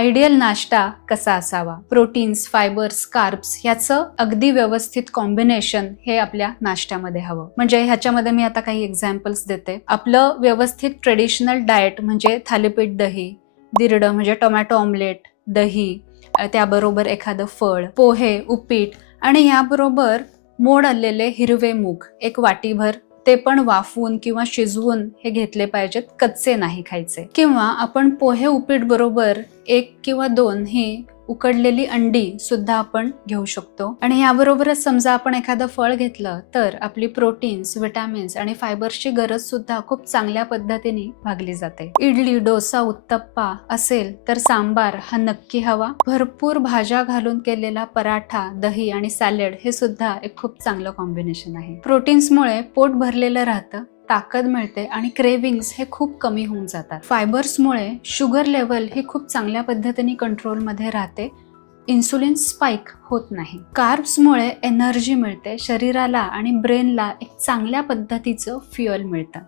Ideal नाश्ता कसा असावा? प्रोटीन्स फायबर्स कार्ब्स ह्याचं अगदी व्यवस्थित कॉम्बिनेशन हे आपल्या नाश्त्यामध्ये हवं. म्हणजे ह्याच्यामध्ये मी आता काही एक्झाम्पल्स देते. आपलं व्यवस्थित ट्रेडिशनल डाएट म्हणजे थालीपीठ दही दिरडं म्हणजे टोमॅटो ऑमलेट दही त्याबरोबर एखादं फळ पोहे उपीट आणि याबरोबर मोड आलेले हिरवे मूग. एक वाटीभर ते पण वाफवून किंवा शिजवून हे घेतले पाहिजेत कच्चे नाही खायचे. किंवा आपण पोहे उपीट बरोबर एक किंवा दोन ही उकडलेली अंडी सुद्धा आपण घेऊ शकतो. आणि याबरोबरच समजा आपण एखादं फळ घेतलं तर आपली प्रोटीन्स विटॅमिन्स आणि फायबर्सची गरज सुद्धा खूप चांगल्या पद्धतीने भागली जाते. इडली डोसा उत्तप्पा असेल तर सांबार हा नक्की हवा. भरपूर भाज्या घालून केलेला पराठा दही आणि सॅलेड हे सुद्धा एक खूप चांगलं कॉम्बिनेशन आहे. प्रोटीन्समुळे पोट भरलेलं राहतं. ताकद मिळते आणि क्रेविंग्स हे खूप कमी होऊन जातात. फायबर्समुळे शुगर लेवल ही खूप चांगल्या पद्धतीने कंट्रोलमध्ये राहते. इन्सुलिन स्पाइक होत नाही. कार्ब्समुळे एनर्जी मिळते. शरीराला आणि ब्रेनला एक चांगल्या पद्धतीचं फ्युअल मिळतं.